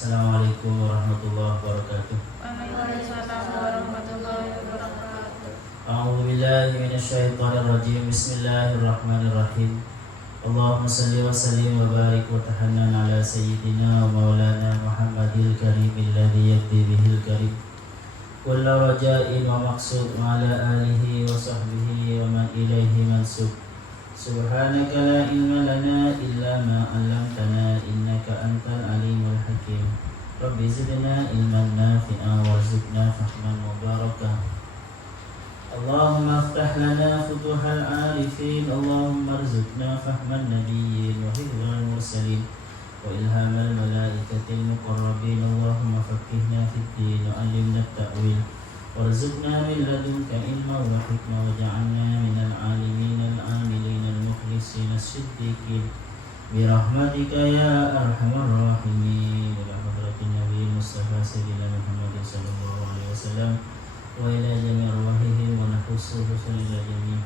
Assalamualaikum warahmatullahi wabarakatuh. Waalaikumsalam warahmatullahi wabarakatuh. A'udzu billahi minasyaitonir rajim. Bismillahirrahmanirrahim. Allahumma shalli wa sallim wa barik wa tahannan ala sayyidina wa maulana Muhammadil karim alladhi yaqdi bihil karim. Kullu raja'in wa maqsud wa ala alihi wa sahbihi wa man ilaihi mansub. Subhanaka la ilma lana illa ma 'allamtana innaka antal alimul hakim. Rabbi zidna ilman nafi'an warzuqna fahman mubarakah. Allahumma aftah lana futuhal arifin. Allahumma arzuqna fahman nabiyyin wa hifdzal mursalin wa ilhamal malaikatil muqarrabin. Allahumma faqihna fid din wa 'allimna at-ta'wil warzuqna min ladunka ilman wa hikmah waj'alna minal 'alimin al-'amilin al-mukhlisin as-siddiqin birahmatika ya arhamar rahimin. Ila hadratin Nabi Mustafa sayyidina Muhammad sallallahu alaihi wasallam wa ila jami' arwahihim wa nafsuhu sallallahu jami'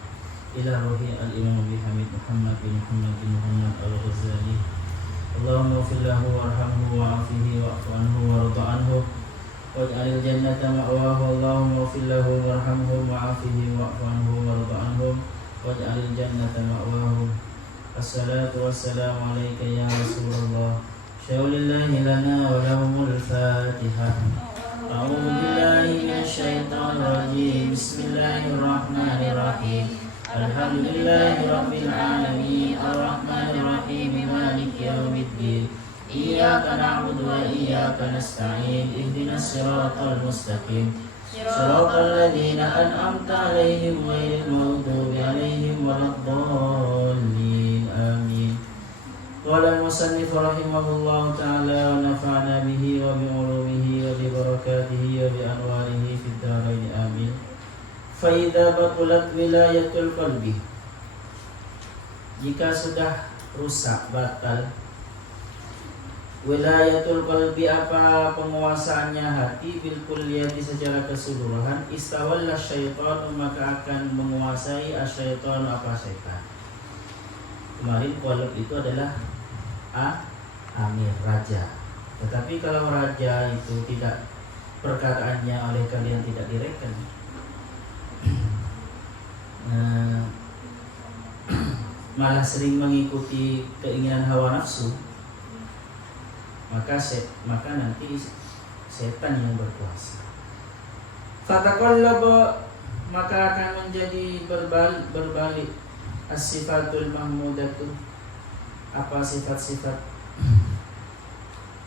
ila ruhi al-imam Abi Hamid Muhammad bin Muhammad bin Muhammad al-Ghazali. Allahumma ighfir lahu warhamhu wa'afihi wa'fu anhu warda anhu waj'alil jannata ma'wahu. Allahumma ighfir lahu warhamhu wa'afihi wa'fu anhu warda anhu waj'alil jannata ma'wahu. Assalatu wassalamu alayka ya Rasulullah. Syaulillahi lana wa lahumul Fatihah. A'udzu billahi minasyaitonir rajim. Bismillahirrahmanirrahim. Alhamdulillahi rabbil alamin arrahmanir rahim maliki yaumiddin. Iyyaka na'budu wa iyyaka nasta'in. Ihdinas siratal mustaqim. Siratal ladzina an'amta 'alaihim ghairil maghdubi 'alaihim waladdallin. Amin. Qala al-musannif rahimahullahu ta'ala wa nafa'ana bihi wa bi ulumihi wa bi barakatihi wa bi anwarihi fid dharain. Amin. Fa idza batulat wilayatul qalbi, jika sudah rusak batal wilayatul qalbi, apa penguasaannya hati, bil kulliyati secara keseluruhan, istawalla syaitan, maka akan menguasai asyaitan, apa syaitan. Kemarin qalb itu adalah amir, raja. Tetapi kalau raja itu tidak, perkataannya oleh kalian tidak direken, malah sering mengikuti keinginan hawa nafsu, maka nanti setan yang berkuasa. Fataqallaba, maka akan menjadi berbalik as-sifatul mahmudatu, apa sifat-sifat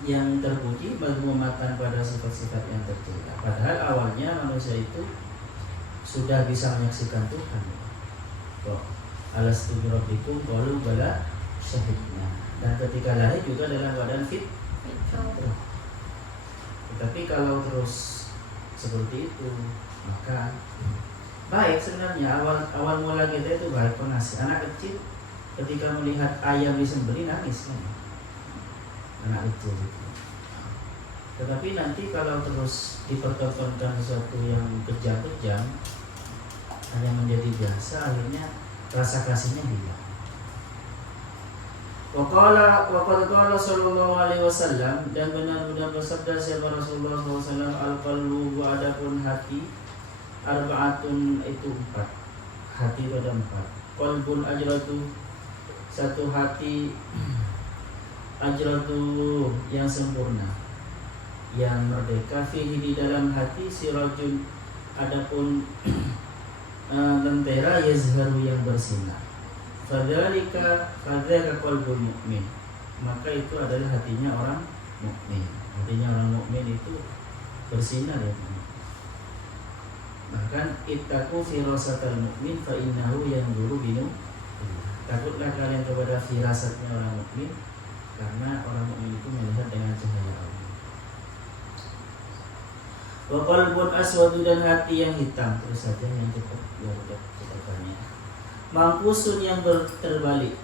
yang terpuji, madhumatan pada sifat-sifat yang tercela. Padahal awalnya manusia itu sudah bisa menyaksikan Tuhan. Kok alastu bi rabbikum qalu bala syahidna. Dan ketika lahir juga dalam keadaan fit. Tetapi kalau terus seperti itu, maka baik sebenarnya. Awal mula kita itu baik, pengasih. Anak kecil ketika melihat ayam disembelih nangis kan? Anak kecil itu. Tetapi nanti kalau terus dipertontonkan sesuatu yang kejam-kejam, hanya menjadi biasa, akhirnya rasa kasihnya hilang. Waqad qala sallallahu alaihi wasallam, dan benar-benar bersabda siapa Rasulullah SAW, al-qalbu, adapun hati, arba'atun, itu 4. Hati ada 4. Qalbun ajratu, satu hati, ajratu yang sempurna, yang merdeka, fihi di dalam hati, sirajun, adapun lentera, yazharu yang bersinar. Fadzalika qalbul mu'min, maka itu adalah hatinya orang mukmin. Hatinya orang mukmin itu bersinar ya. Bahkan ittaqu firasatal mu'min fa innahu yanzuru binu. Takutlah kalian kepada firasatnya orang mukmin, karena orang mukmin itu melihat dengan cahaya Allah. Wa qalbun aswadu, dan hati yang hitam. Terus saja yang cepat, biar kita banyak. Mampusun yang terbalik.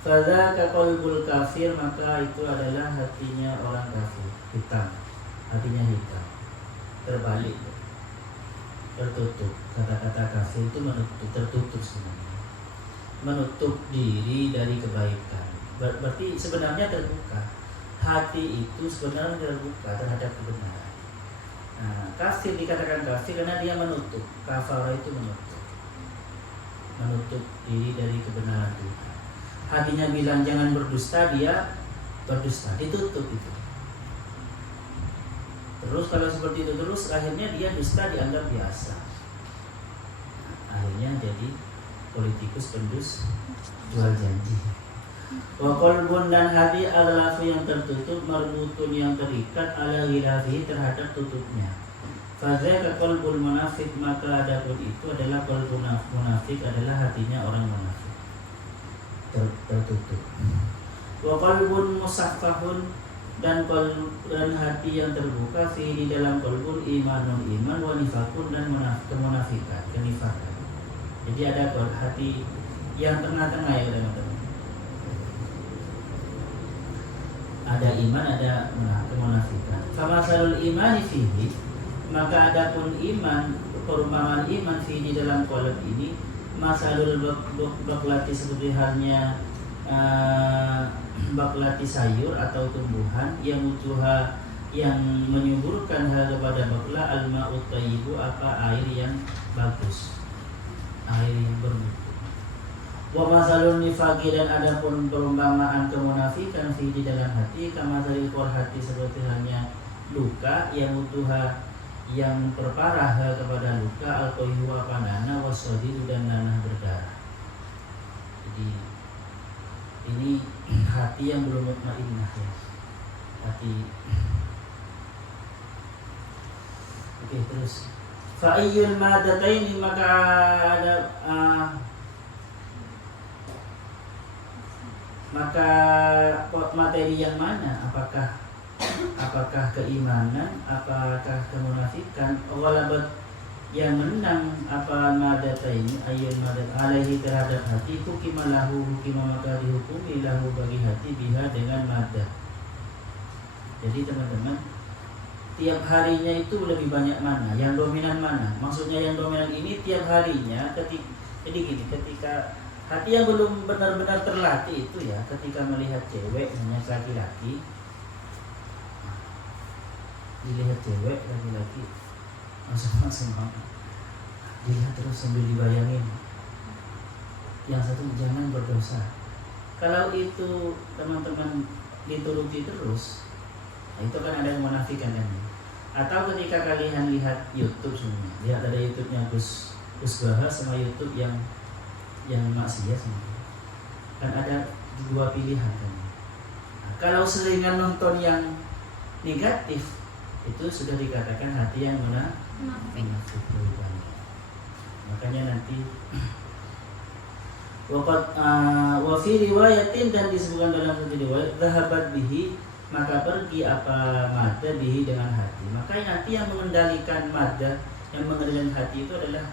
Fadzaka qalbul kafir, maka itu adalah hatinya orang kafir, hitam. Hatinya hitam, terbalik, tertutup. Kata-kata kafir itu menutup, tertutup sebenarnya, menutup diri dari kebaikan. Berarti sebenarnya terbuka, hati itu sebenarnya terbuka terhadap kebenaran. Nah, kafir dikatakan kafir karena dia menutup. Kafara itu menutup diri dari kebenaran Tuhan. Hatinya bilang jangan berdusta, dia berdusta, ditutup itu. Terus kalau seperti itu terus, akhirnya dia dusta dianggap biasa. Akhirnya jadi politikus pendus jual janji. Wa qalbun, dan hati adalah yang tertutup, marbutun yang terikat, ala ghilafi terhadap tutupnya. Fadzaka qalbul munafik, maka adapun itu adalah qalbun munafik, adalah hatinya orang munafik tertutup. Wa qalbun musaffahun, dan hati yang terbuka fi di dalam qalbun imanun iman, wa nifakun, dan kemunafikan, kenifakan. Jadi ada hati yang tengah-tengah ya teman-teman. Ada iman, ada kemunafikan. Famasalul imani fihi, maka adapun iman, perumpamaan iman fihi di dalam qalb ini, masalul baklati, seperti halnya baklati sayur atau tumbuhan yang utuha, yang menyuburkan hal kepada bakla, al-ma'ut thayyibu, apa air yang bagus, air yang bermutu. Wa masalun nifaqi, dan adapun perumpamaan kemunafikan fi di dalam hati, kama salil hati, seperti halnya luka yang utuha, yang perparah kepada luka, al-qayhu panana, wasadidu, dan nanah berdarah. Jadi ini hati yang belum mutmainnah ya. Hati. Oke, terus fa ayyul madataini, maka ada maka materi yang mana? Apakah keimanan, apakah kemunafikan? Walabat, yang menang apa madata ini, ayat madat alaihi, terhadap hati, hukimalahu, maka dihukumi lahu bagi hati, biha, dengan madah. Jadi teman-teman, tiap harinya itu lebih banyak mana, yang dominan mana? Maksudnya yang dominan ini tiap harinya, jadi gini, ketika hati yang belum benar-benar terlatih itu ya, ketika melihat cewek, hanya laki-laki, dilihat cewek laki-laki langsung dilihat terus sambil dibayangin, yang satu jangan berdosa. Kalau itu teman-teman dituruti terus, nah itu kan ada kemunafikan kan. Atau ketika kalian lihat YouTube semuanya, lihat ada YouTube-nya Gus Bahar sama YouTube yang maksiat semuanya, kan ada dua pilihan kan. Nah, kalau seringan nonton yang negatif, itu sudah dikatakan hati yang munafik. Makanya nanti wa fi riwayatin, dan disebutkan dalam satu riwayat, zahabat bihi, maka pergi apa madda bihi, dengan hati. Maka nanti yang mengendalikan madda, yang mengendalikan hati itu adalah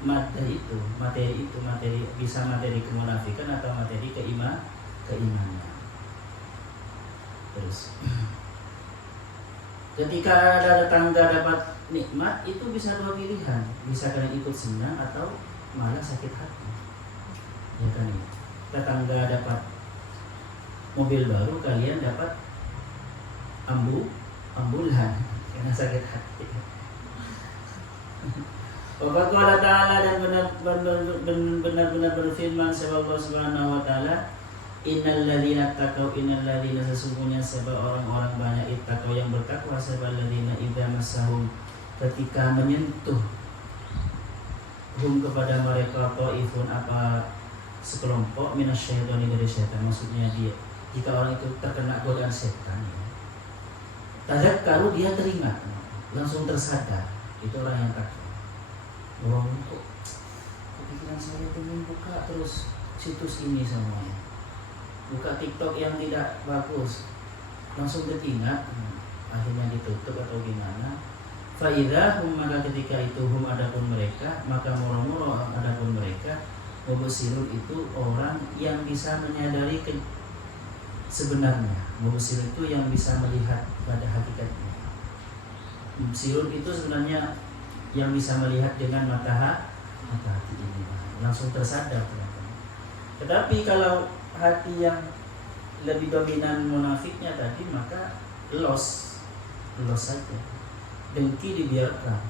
madda itu, materi bisa materi kemunafikan atau materi keimanan. Terus ketika ada tetangga dapat nikmat, itu bisa dua pilihan, bisa kalian ikut senang atau malah sakit hati. Ya kan, tetangga dapat mobil baru, kalian dapat ambulan karena sakit hati. Waqala ta'ala, dan benar-benar berfirman Allah Subhanahu wa taala, innal ladzina taqaw, innal ladzina, sesungguhnya sebab orang-orang banyak ittaqaw, yang bertakwa, sebab ladzina idza massahum, ketika menyentuh hum, kepada mereka, taifun, apa sekelompok, minasyaitani, dari setan. Maksudnya dia, jika orang itu terkena godaan setan ya, tadzakkaru, dia teringat, langsung tersadar. Itu orang yang takwa. Orang untuk pikiran saya pengen buka terus situs ini semuanya, buka TikTok yang tidak bagus, langsung ketingat, akhirnya ditutup atau gimana. Faidah hum, maka ketika itu hum, adapun mereka, maka moro-moro adapun mereka, mubsirun, itu orang yang bisa menyadari sebenarnya. Mubsir itu yang bisa melihat pada hakikatnya. Mubsirun itu sebenarnya yang bisa melihat dengan mata hati ini, langsung tersadar. Tetapi kalau hati yang lebih dominan munafiknya tadi, maka loss saja. Dengki dibiarkan,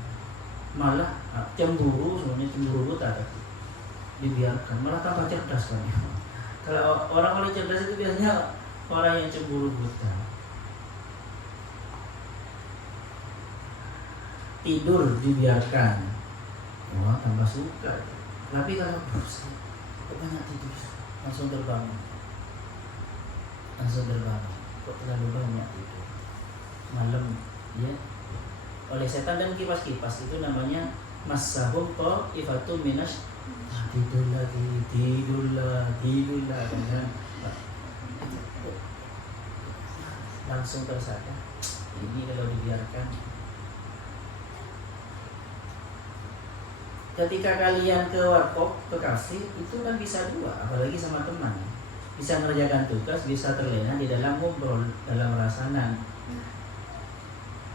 malah cemburu, sebenarnya cemburu buta tapi dibiarkan, malah tambah cerdas kan. Kalau orang-orang cerdas itu biasanya orang yang cemburu buta. Tidur dibiarkan, wah tambah suka. Tapi kalau kok banyak tidur, langsung terbangun, kok terlalu banyak tidur malam, ya. Oleh setan dan kipas-kipas itu namanya masahum ta'ifatun minas. Tidur lagi kan. Langsung tersadar, ini kalau dibiarkan. Ketika kalian ke warkop, ke kafe, itu kan bisa dua, apalagi sama teman. Bisa mengerjakan tugas, bisa terlena di dalam ngobrol, dalam rasanan.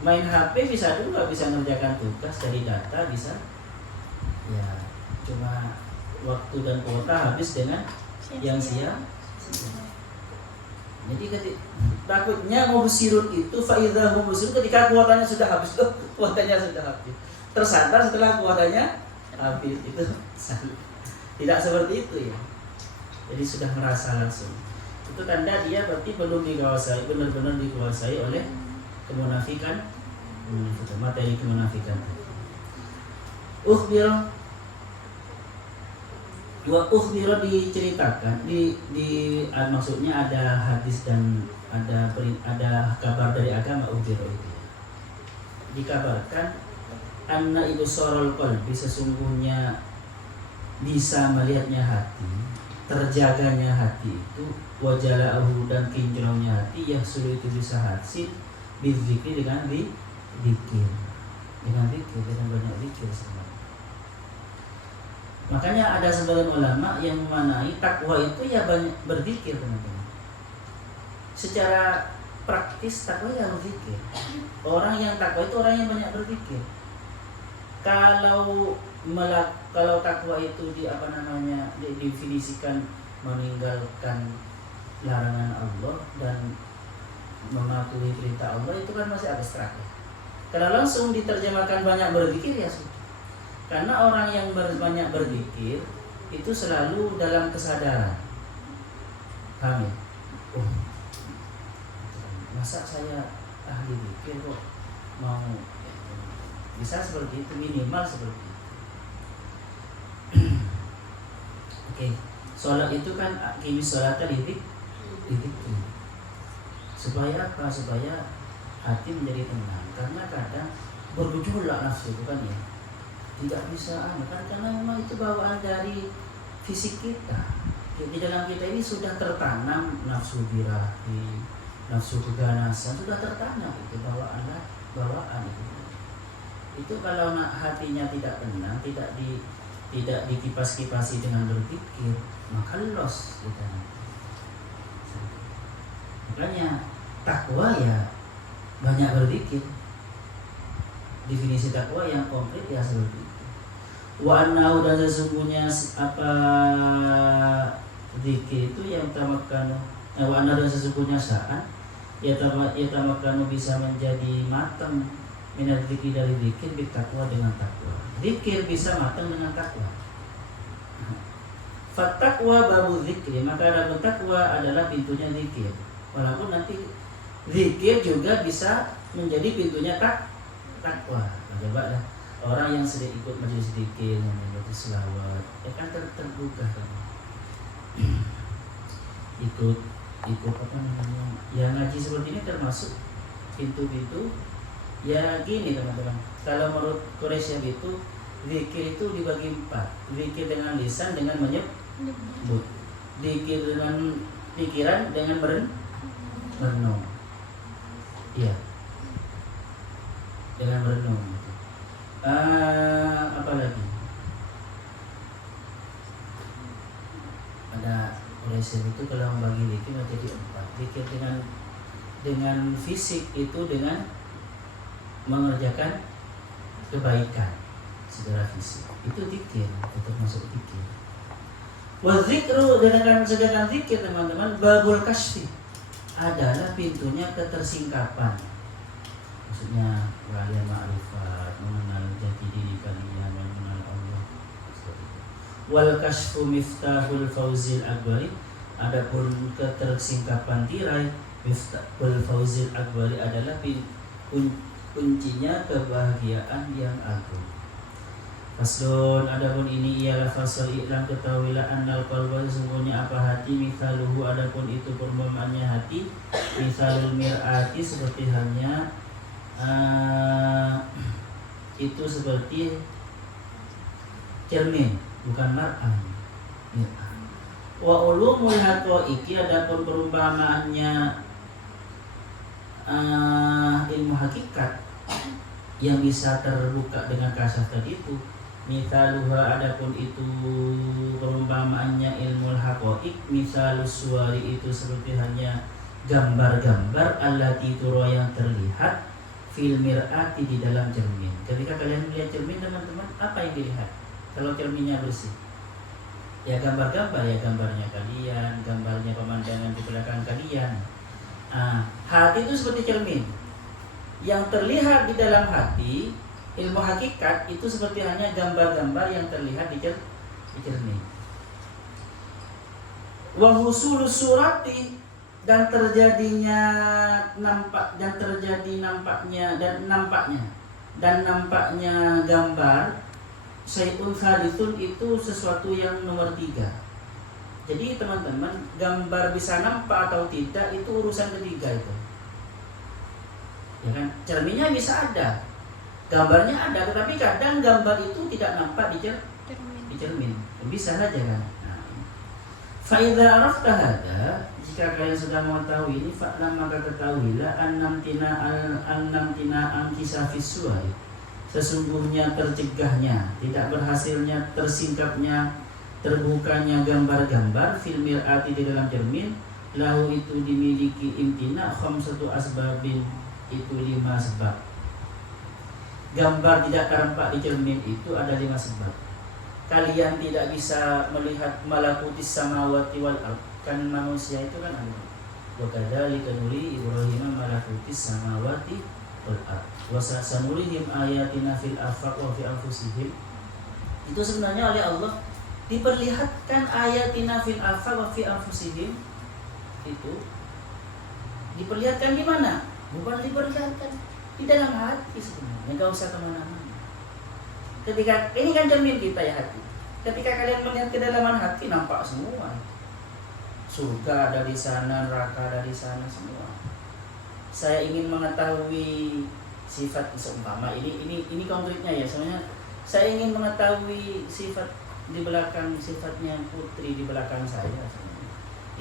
Main HP bisa dua, bisa mengerjakan tugas dari data, bisa ya cuma waktu dan kuota habis dengan yang siang. Jadi takutnya mubsirun itu faidha mubsirun ketika kuotanya sudah habis, tersadar setelah kuotanya habis. Itu tidak seperti itu ya. Jadi sudah merasa langsung. Itu tanda dia berarti belum dikuasai, benar-benar dikuasai oleh kemunafikan, materi kemunafikan. Ukhbiro diceritakan maksudnya ada hadis dan ada kabar dari agama. Ukhbiro itu dikabarkan anna ibsarul qalbi, sesungguhnya bisa melihatnya hati, terjaganya hati itu, wajala'ahu dan kinclongnya hati, yahsul itu bisa hasil bizikir dengan zikir, dengan banyak zikir sebenarnya. Makanya ada sebagian ulama yang memanai takwa itu ya banyak berzikir, teman-teman. Secara praktis takwa ya berzikir. Orang yang takwa itu orang yang banyak berzikir. Kalau takwa itu didefinisikan meninggalkan larangan Allah dan mematuhi perintah Allah, itu kan masih abstrak ya. Kalau langsung diterjemahkan banyak berzikir ya sudah. Karena orang yang banyak berzikir itu selalu dalam kesadaran. Paham ya? Oh, masa saya ahli zikir kok mau bisa seperti itu, minimal seperti itu. Oke, sholat itu kan kimi sholatnya dizikir. Supaya apa? Supaya hati menjadi tenang. Karena kadang bergejolak nafsu, bukan ya? Tidak bisa kan, karena memang itu bawaan dari fisik kita. Di dalam kita ini sudah tertanam nafsu birahi, nafsu keganasan, sudah tertanam itu bawaan itu. Itu kalau hatinya tidak tenang, tidak dikipas-kipasi dengan berpikir, maka loss kita. Makanya takwa ya banyak berzikir. Definisi takwa yang konkret ya seperti itu. Wa annahu, dan sesungguhnya apa zikir itu yang tamakkanu, wa annahu, dan sesungguhnya saat ya tamakkanu bisa menjadi matang minat zikir, dari zikir bitakwa, dengan takwa. Zikir bisa matang dengan takwa. Fatakwa babu zikri, maka dalam takwa adalah pintunya zikir. Walaupun nanti zikir juga bisa menjadi pintunya takwa. Coba lah orang yang sedang ikut majelis zikir, membaca selawat, kan terbuka kan. ikut apa namanya? Yang ngaji seperti ini termasuk pintu-pintu. Ya gini teman-teman, kalau menurut Quraisy itu zikir itu dibagi 4. Zikir dengan lisan, dengan menyebut. Zikir dengan pikiran, dengan merenung. Iya. Dengan merenung. Apa lagi? Ada Quraisy itu kalau membagi zikir menjadi 4. Zikir dengan fisik itu dengan mengerjakan kebaikan secara fisik, itu zikir, itu masuk zikir. Wa zikru, sedangkan zikir teman-teman babul kasfi, adalah pintunya ketersingkapan. Maksudnya kalian ma'rifat, mengenal jati diri kalian, mengenal Allah. Wal kashfu miftahul fauzil akbari. Adapun ketersingkapan tirai miftahul fauzil akbari adalah kuncinya kebahagiaan yang agung. Faslun, adapun ini ialah fasal iklam, ketahuilah annal qalba, sesungguhnya apa hati, mithaluhu, adapun itu perumpamaannya hati, mithalul mir'ati, seperti halnya itu seperti cermin, bukan mar'ah, mir'ah. Wa ulumul haqaiqi, adapun perumpamaannya ilmu hakikat yang bisa terbuka dengan kasaf tadi itu, mithaluha, adapun itu perumpamaannya ilmu haqaiq, mithalus suwari, itu seperti hanya gambar-gambar allati tura, yang terlihat fil mir'ati, di dalam cermin. Ketika kalian melihat cermin teman-teman, apa yang dilihat? Kalau cerminnya bersih, ya gambar-gambar, ya gambarnya kalian, gambarnya pemandangan di belakang kalian. Hati itu seperti cermin. Yang terlihat di dalam hati, ilmu hakikat itu seperti hanya gambar-gambar yang terlihat di cermin. Wa husulus surati, dan terjadinya nampak, dan terjadi nampaknya gambar, syai'un thalithun, itu sesuatu yang nomor 3. Jadi teman-teman, gambar bisa nampak atau tidak itu urusan ketiga itu. Ya kan? Cerminnya bisa ada, gambarnya ada, tetapi kadang gambar itu tidak nampak di cermin. Bisa saja kan. Fa idza arafta hada, jika kalian sudah mengetahui ini, fa'lam, maka ketahuilah annamtina ankisafis suwari, sesungguhnya tercegahnya, tidak berhasilnya, tersingkapnya, terbukanya gambar-gambar fil mir'ati, di dalam cermin, lahu, itu dimiliki imtina khamsatu asbabin, itu 5 sebab. Gambar tidak tampak di cermin itu ada 5 sebab. Kalian tidak bisa melihat malakutis samawati wal ard, kan manusia itu kan ada. Wa kadzalika nuri Ibrahim malakutis samawati wal ard wa sanurihim ayatina fil afaq wa fi anfusihim. Itu sebenarnya oleh Allah diperlihatkan ayatina fil afaq wa fi anfusihim. Itu diperlihatkan di mana? Bukan diperlihatkan di dalam hati sebenarnya. Enggak usah kemana-mana. Ketika ini kan cermin kita ya, hati. Ketika kalian melihat ke dalaman hati, nampak semua. Surga ada di sana, neraka ada di sana, semua. Saya ingin mengetahui sifat, seumpama ini konkretnya ya, sebenarnya saya ingin mengetahui sifat di belakang, sifatnya putri di belakang saya.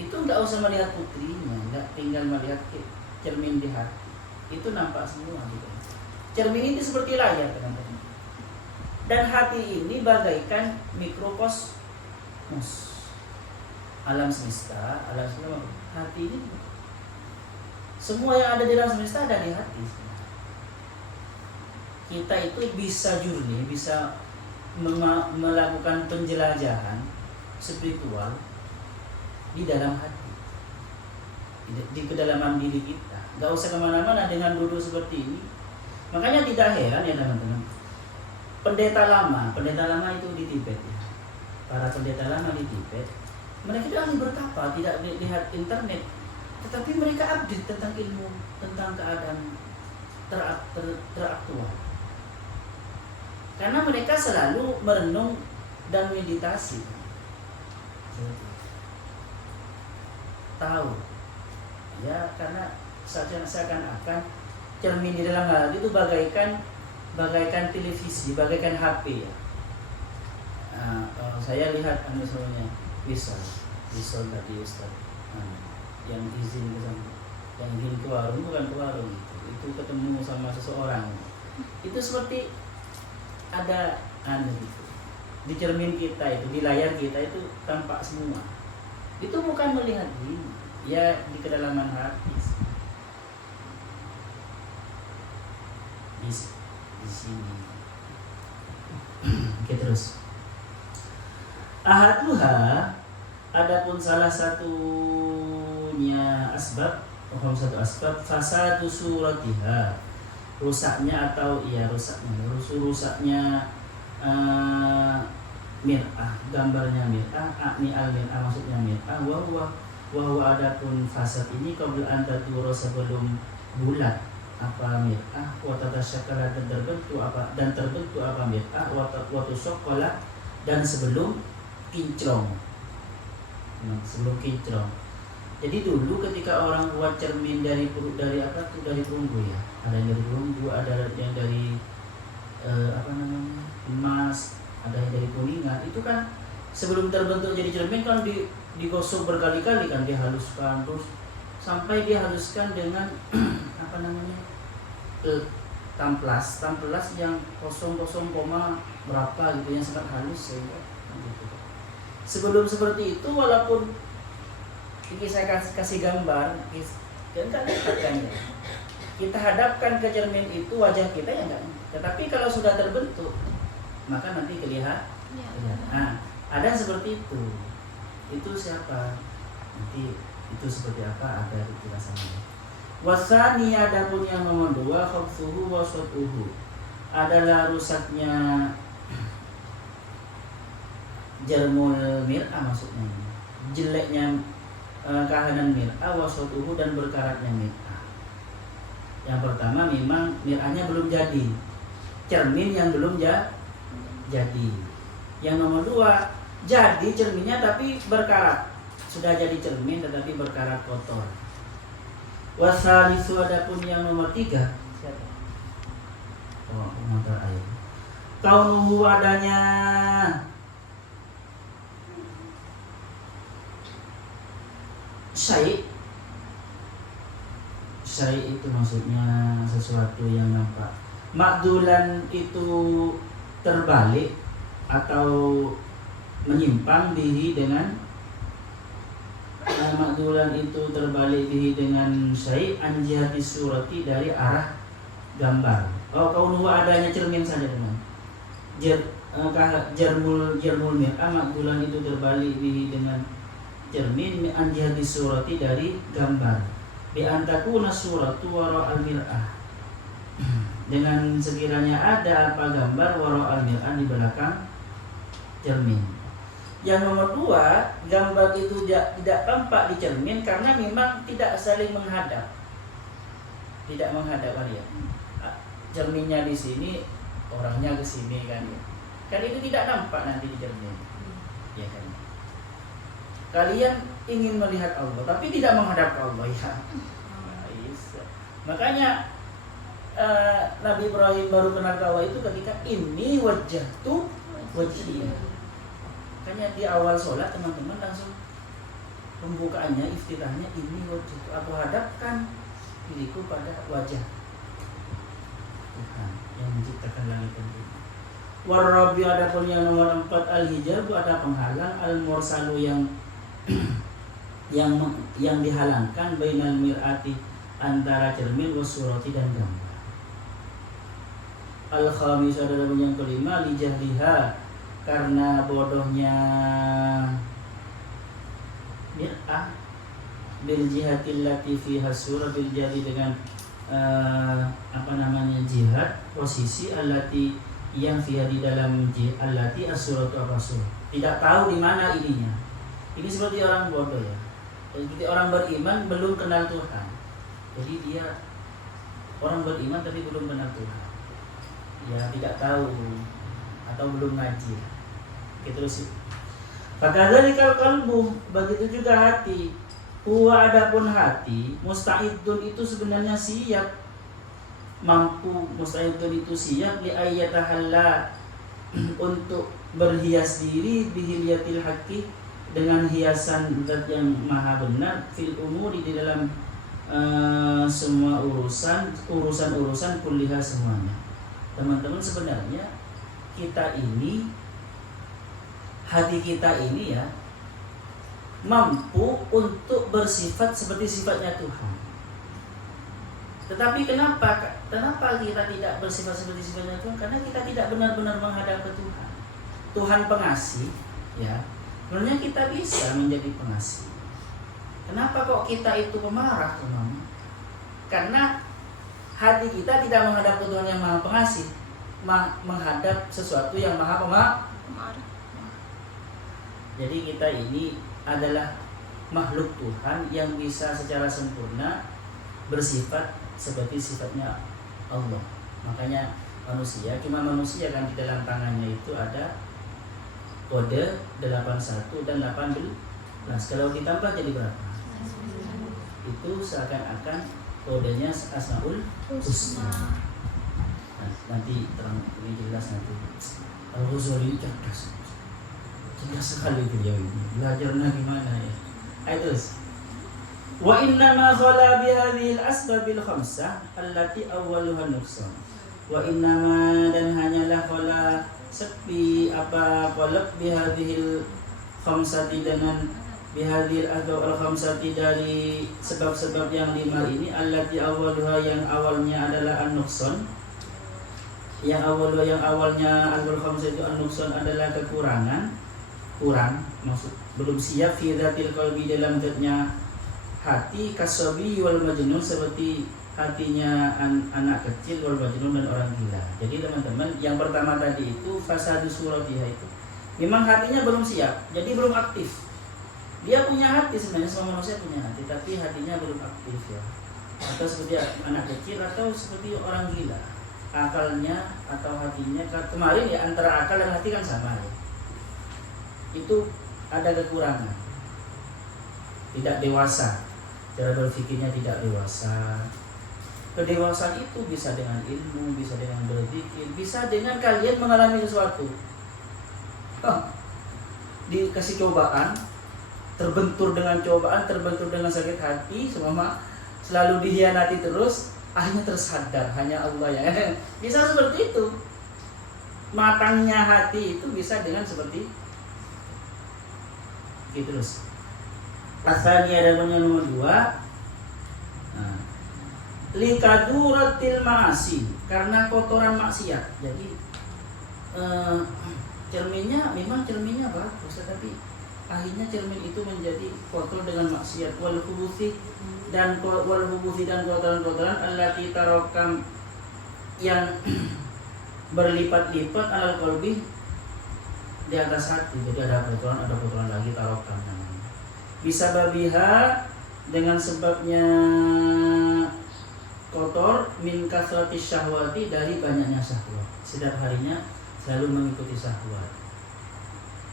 Itu enggak usah melihat putrinya, enggak, tinggal melihat cermin di hati. Itu nampak semua gitu. Cermin itu seperti layar, teman-teman. Dan hati ini bagaikan mikrokosmos, alam semesta. Hati ini, semua yang ada di alam semesta ada di hati. Kita itu bisa journey, bisa melakukan penjelajahan spiritual di dalam hati, di kedalaman diri kita. Gak usah kemana-mana dengan duduk seperti ini. Makanya tidak heran ya teman-teman, pendeta lama itu di Tibet ya. Para pendeta lama di Tibet, mereka itu ahli bertapa, tidak lihat internet, tetapi mereka update tentang ilmu, tentang keadaan teraktual. Karena mereka selalu merenung dan meditasi. Tahu ya, karena seakan-akan cermin di dalam hati itu bagaikan televisi, bagaikan HP ya. Saya lihat misalnya Wisol tadi Ustaz, yang izin ke sana, yang izin ke warung, bukan ke warung itu ketemu sama seseorang, itu seperti ada gitu. Di cermin kita itu, di layar kita itu tampak semua. Itu bukan melihat ini, ya di kedalaman hati. Di sini. Oke, terus. Ahaduha, adapun salah satunya asbab khamsatu asbab fasadu suratiha, rusaknya atau rusaknya mir'ah, gambarnya mir'ah, al mir'ah maksudnya mir'ah, wa adapun fasad ini qabla an tadura, sebelum bulat apa mir'ah, wa tatasyakala dan terbentuk apa mir'ah, wa tusaqqala dan sebelum kinclong. Sebelum kinclong. Jadi dulu ketika orang buat cermin dari perunggu ya, ada yang dari perunggu, ada yang dari emas, ada yang dari kuningan. Itu kan sebelum terbentuk jadi cermin kan digosok berkali-kali kan, dihaluskan terus sampai dihaluskan dengan tamplas yang 0,0, berapa gitu, yang sangat halus sehingga gitu. Sebelum seperti itu, walaupun ini saya kasih gambar, dan kan ya, kita hadapkan ke cermin itu wajah kita ya enggak. Tetapi kalau sudah terbentuk, maka nanti kelihatan. Nah, ada yang seperti itu. Itu siapa? Nanti itu seperti apa ada di penjelasannya. Wasani, adapun yang nomor 2, khabsuhu wa sutuhu, adalah rusaknya jarmul mir'ah, maksudnya jeleknya kahanan mir'ah, wa sutuhu dan berkaratnya mir'ah. Yang pertama memang mir'ahnya belum jadi, cermin yang belum jadi. Yang nomor 2, jadi cerminnya tapi berkarat, sudah jadi cermin tetapi berkarat kotor. Wasalisu, adapun yang nomor 3, siapa? Pengantar air. Kaunuhu, adanya syai' itu maksudnya sesuatu yang nampak. Makdulan itu terbalik atau menyimpang bihi dengan makdulan itu terbalik bihi dengan syai' an jihati surati, dari arah gambar. Kaunuhu, adanya cermin saja teman. Jarmul mir'ah, makdulan itu terbalik bihi dengan cermin an jihati surati, dari gambar. Bi antakuna suratu wara al mir'ah, dengan sekiranya ada apa gambar wara al mir'ah, di belakang cermin. Yang nomor 2, gambar itu tidak tampak di cermin karena memang tidak saling menghadap. Tidak menghadap ya. Cerminnya di sini, orangnya ke sini kan ya. Kan itu tidak nampak nanti di cermin. Ya kan. Kalian ingin melihat Allah tapi tidak menghadap ke Allah ya. Makanya Nabi Ibrahim baru kenal ke Allah itu ketika ini wajjahtu wajhiya. Makanya di awal sholat teman-teman langsung pembukaannya, iftitahnya ini wajjahtu, aku hadapkan diriku pada wajah Tuhan yang menciptakan langit dan bumi. Warabi, adapun yang nomor 4, al-hijab, ada penghalang, al-mursalu yang dihalangkan, bainal mir'ati, antara cermin wasurati dan gambar. Al-khamis, adapun yang kelima, lijahliha, karena bodohnya mir'ah, bil jihatil lati fiha surah, bil jadi dengan jihad, posisi allati yang fiha, di dalam allati as-suratu surah, tidak tahu di mana ininya. Ini seperti orang bodoh ya. Seperti orang beriman belum kenal Tuhan. Jadi dia orang beriman tapi belum kenal Tuhan. Ya tidak tahu atau belum ngaji. Terus fakadzalikal qalbu, begitu juga hati. Huwa, adapun hati, musta'idun itu sebenarnya siap, mampu. Musta'idun itu siap li ayyatahalla, untuk berhias diri bihiliyatil haqqi, dengan hiasan zat yang maha benar, fil umuri, di dalam semua urusan kulliha, semuanya. Teman-teman, sebenarnya hati kita ini ya mampu untuk bersifat seperti sifatnya Tuhan. Tetapi kenapa kita tidak bersifat seperti sifatnya Tuhan? Karena kita tidak benar-benar menghadap ke Tuhan. Tuhan pengasih, ya. Sebenarnya kita bisa menjadi pengasih. Kenapa kok kita itu pemarah, teman? Karena hati kita tidak menghadap Tuhan yang Maha Pengasih, menghadap sesuatu yang Maha Pemarah. Jadi kita ini adalah makhluk Tuhan yang bisa secara sempurna bersifat seperti sifatnya Allah. Makanya manusia, cuma manusia kan di dalam tangannya itu ada kode 81 dan 18. Kalau ditambah jadi berapa? Itu seakan-akan kodenya Asmaul Husna. Nanti terang ini jelas nanti. Al-Ghazali cerdas sekali beliau ini. Belajarnya gimana ya? Ayo terus. Wa inna ma khala bi hadhil asbabil khamsah allati awwaluha nuqsan. Wa inna ma dan hanyalah khala sepi apa qalab bi hadhil khamsati dengan bihadil asbab al-khamsati dari sebab-sebab yang 5 ini allati awwaluha yang awalnya adalah an-nuqsan. Yang awalnya asbab al-khamsati itu an-nuqsan adalah kekurangan, kurang, maksud belum siap fi dzatil qalbi dalam zatnya hati kasabi wal majnun seperti hatinya anak kecil wal majnun dan orang gila. Jadi teman-teman, yang pertama tadi itu fasadu suratiha itu memang hatinya belum siap, jadi belum aktif. Dia punya hati sebenarnya, semua manusia punya hati, tapi hatinya belum aktif ya. Atau seperti anak kecil atau seperti orang gila. Akalnya atau hatinya, kemarin ya antara akal dan hati kan sama ya. Itu ada kekurangan. Tidak dewasa. Cara berpikirnya tidak dewasa. Kedewasaan itu bisa dengan ilmu, bisa dengan berpikir, bisa dengan kalian mengalami sesuatu. Dikasih cobaan, terbentur dengan cobaan, terbentur dengan sakit hati, semua selalu dihianati terus, akhirnya tersadar hanya Allah ya. Bisa seperti itu. Matangnya hati itu bisa dengan seperti itu terus. Asalnya ada yang nomor 2. Likaduratil ma'asi, karena kotoran maksiat. Jadi cerminnya memang cerminnya bagus, tetapi akhirnya cermin itu menjadi kotor dengan maksiat wal hubuthi dan kotoran-kotoran allati tarakam yang berlipat-lipat alal qalbi di atas hati. Jadi ada kotoran lagi tarakam namanya. Bisa babiha dengan sebabnya kotor min kasrati syahwati dari banyaknya syahwat. Setiap harinya selalu mengikuti syahwat.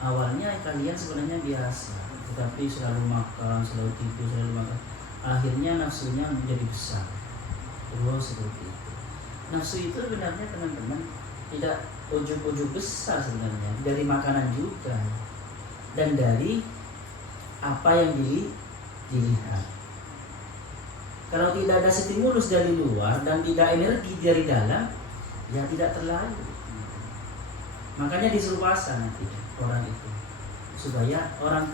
Awalnya kalian sebenarnya biasa, tetapi selalu makan, selalu tidur, selalu makan. Akhirnya nafsunya menjadi besar. Terus seperti itu. Nafsu itu sebenarnya teman-teman tidak ujug-ujug besar sebenarnya, dari makanan juga dan dari apa yang dilihat. Kalau tidak ada stimulus dari luar dan tidak energi dari dalam, ya tidak terlalu. Makanya disuruh puasa nanti orang itu, supaya orang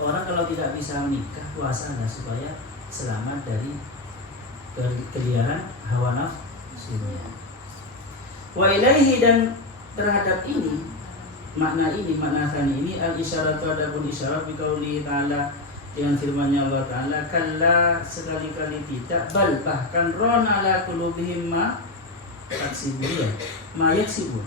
kalau tidak bisa menikah, puasalah supaya selamat dari keliaran hawa nafsunya. Wa ilaihi, dan terhadap ini makna tani ini al-isyaratu adapun isyarat bi qauli ta'ala dengan firman-Nya Allah Ta'ala, kalla sekali-kali tidak, bal bahkan rona ala qulubihim ma yaksibu.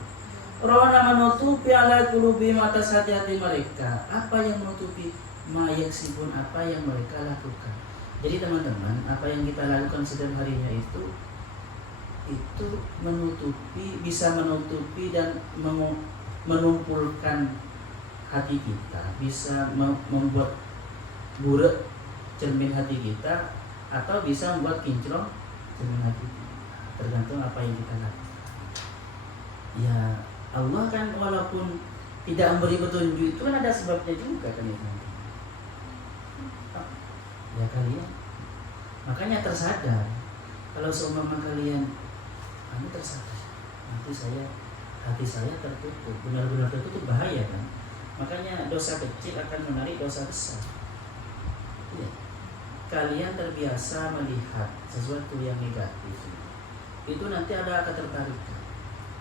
Rona menutupi ala qulubihim atas hati-hati mereka. Apa yang menutupi? Ma yaksibun, apa yang mereka lakukan. Jadi teman-teman, apa yang kita lakukan setiap harinya itu menutupi, bisa menutupi dan menumpulkan hati kita, bisa membuat buruk cermin hati kita, atau bisa membuat kinclong cermin hati kita, tergantung apa yang kita lakukan. Ya Allah kan walaupun tidak memberi petunjuk itu kan ada sebabnya juga kan ya. Ya kalian makanya tersadar, kalau seumpama kalian tersadar, nanti hati saya tertutup, benar-benar tertutup, bahaya kan. Makanya dosa kecil akan menarik dosa besar. Ya. Kalian terbiasa melihat sesuatu yang negatif, itu nanti ada ketertarikan,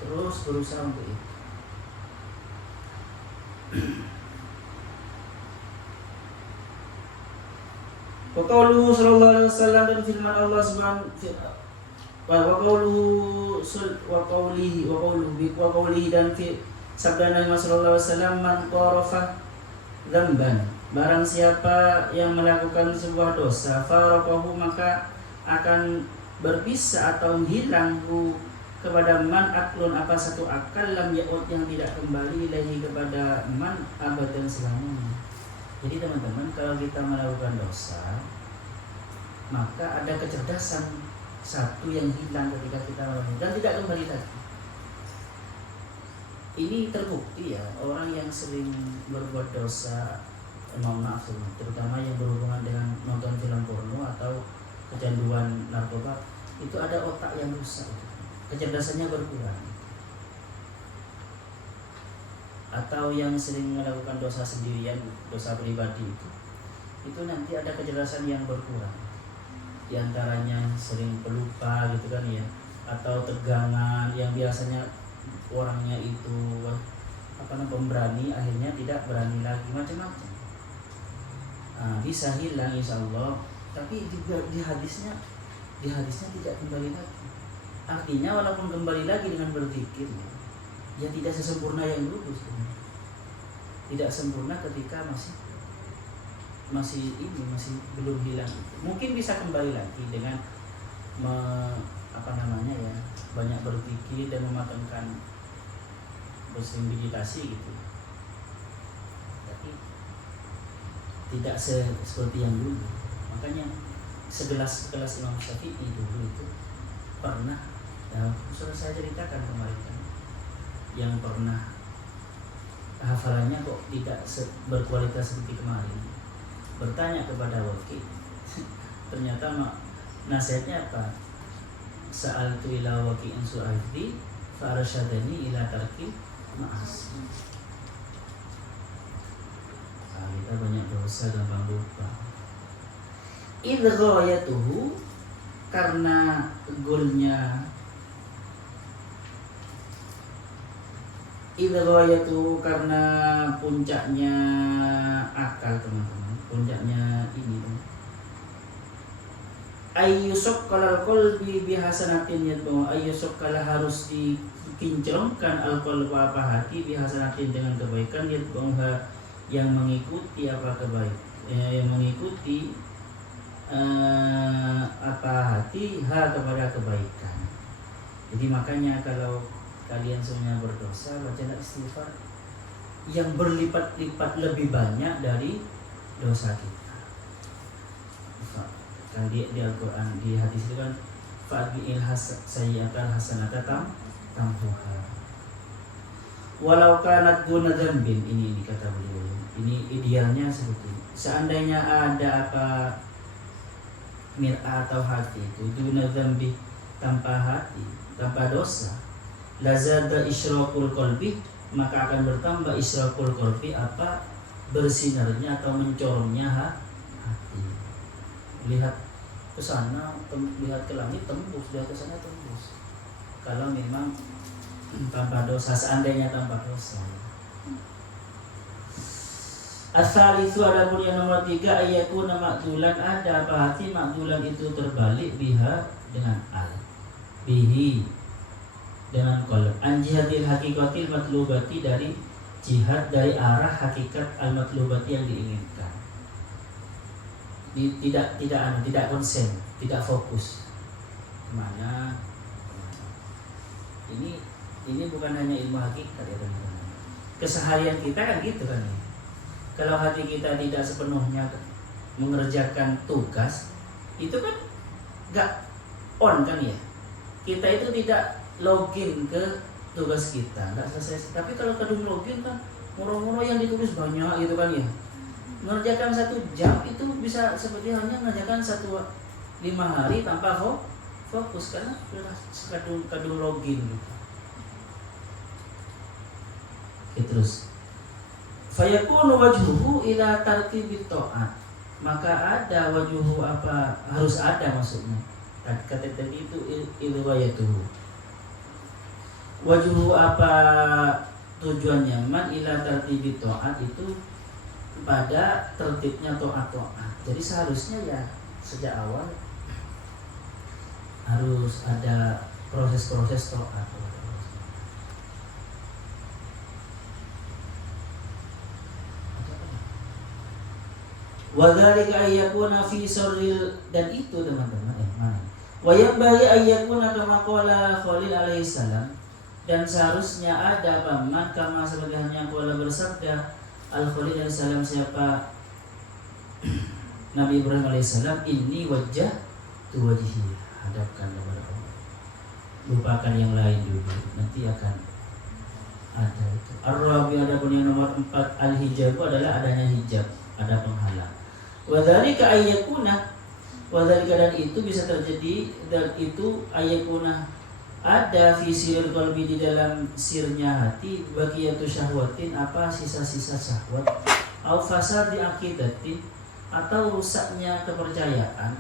terus berusaha untuk itu. Wa qauluhu sallallahu alaihi wasallam, dan firman Allah subhanahu wa qawlihi dan sabda Nabi sallallahu alaihi wasallam, man qarafa dzamban, barang siapa yang melakukan sebuah dosa, faraqahu, maka akan berpisah atau hilang kepada man aklun, apa satu akal, lam yaud, yang tidak kembali lagi kepada man abadan selamanya. Jadi teman-teman, kalau kita melakukan dosa, maka ada kecerdasan satu yang hilang ketika kita melakukan dan tidak kembali lagi. Ini terbukti ya, orang yang sering berbuat dosa, mohon maaf, terutama yang berhubungan dengan nonton film porno atau kecanduan narkoba, itu ada otak yang rusak, kecerdasannya berkurang. Atau yang sering melakukan dosa sendirian, dosa pribadi itu nanti ada kecerdasan yang berkurang. Di antaranya sering pelupa gitu kan ya, atau tegangan, yang biasanya orangnya itu pemberani, akhirnya tidak berani lagi, macam-macam. Bisa hilang insya Allah, tapi juga di hadisnya tidak kembali lagi. Artinya walaupun kembali lagi dengan berzikir, ya tidak sesempurna yang dulu, tidak sempurna ketika masih belum hilang. Mungkin bisa kembali lagi dengan banyak berpikir dan mematangkan bersering meditasi gitu. Tapi tidak seperti yang dulu. Makanya segelas Imam Syafi'i dulu itu pernah, ya, sudah saya ceritakan kemarin kan, yang pernah hafalannya kok tidak berkualitas seperti kemarin, bertanya kepada Waki. Ternyata nasihatnya apa? Sa'altu ila Waqi'in su'aidi fa'arsyadani ila tarki ma'as. Kita banyak dosa, gampang lupa. Idghayatuhu, karena goalnya, idghayatuhu, karena puncaknya akal teman-teman, puncaknya ini ayyusuk kalal qalbi bihasanatin yatbu, ayyusuk kala harus dikinclongkan al-qalbu, apa hati, bihasanatin dengan kebaikan, yatbuha, yang mengikuti apa kebaikan, yang mengikuti apa hati kepada kebaikan. Jadi makanya kalau kalian semuanya berdosa, bacalah istighfar yang berlipat-lipat lebih banyak dari dosa kita. Kan di Al-Quran, di hadis itu kan fa'bi'il sayyi'atal hasanata tamhuha walau kanat duna dzambin. Ini kata beliau, ini idealnya seperti ini. Seandainya ada mir'ah atau hati itu duna dzambi, tanpa hati, tanpa dosa, lazada isyraqul qalbi, maka akan bertambah isyraqul qalbi, bersinarnya atau mencorongnya hati. Lihat ke sana, lihat ke langit tembus, lihat ke sana tembus. Kalau memang tanpa dosa, seandainya tanpa dosa. As-salisu, adapun yang nomor 3, ayatuna ma'dulan, ada apa hati ma'dulan itu terbalik, biha dengan bihi dengan qalb, an jihadil hakikatil matlubati, dari jihad, dari arah hakikat al-matlubati yang diinginkan. Tidak konsen, tidak fokus kemana. Ini bukan hanya ilmu hakikat ya teman-teman, keseharian kita kan gitu kan ya. Kalau hati kita tidak sepenuhnya mengerjakan tugas, itu kan gak on kan ya. Kita itu tidak login ke tugas kita, gak selesai. Tapi kalau kadung login kan moro-moro yang ditulis banyak gitu kan ya. Mengerjakan 1 jam itu bisa seperti hanya mengerjakan 5 hari tanpa fokus, karena kadung login gitu. Oke, terus fayakunu wajhuhu ila tartibit ta'at, maka ada wajhuhu, harus ada maksudnya. Kata tadi itu ilwayatuhu, wajhuhu tujuannya, man ila tartibit ta'at, itu pada tertibnya ta'at. Jadi seharusnya ya sejak awal harus ada proses-proses taat. Wadzalika ayyakuna fi sirril, dan itu teman-teman mana? Wa yanbaghi ayyakuna kama qala Khalil alaihi salam, dan seharusnya ada paman kama sebagaimana qala bersabda Al-Khalil alaihi salam, siapa? Nabi Ibrahim alaihi salam, inni wajjahtu wajhi, hadapkan kepada Allah. Lupakan yang lain dulu, nanti akan ada itu. Ar-Rabi, adapun yang nomor 4, al-hijab adalah adanya hijab, ada penghalang. Wadzalika ayyakuna, wadzalika, dan itu bisa terjadi, dan itu ayyakuna ada fi sirril qalbi, di dalam sirnya hati, baqiyatu syahwatin, apa sisa-sisa syahwat, au fasad di aqidatin, atau rusaknya kepercayaan,